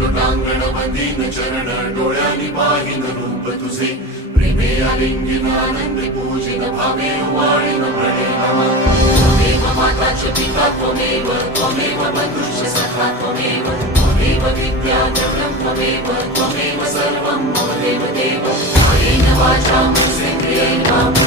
लोटांगण बंदीन चरण डोळ्यांनी पाहिन रूप तुझे प्रेमे आलिंगन आनंद पूजिन भावे वाळीन म्हणे नमः त्वमेव माता च पिता त्वमेव बंधुश्च सखा त्वमेव विद्या द्रव्यं त्वमेव सर्वं मम देव कायेन वाचा मनसेन्द्रियेण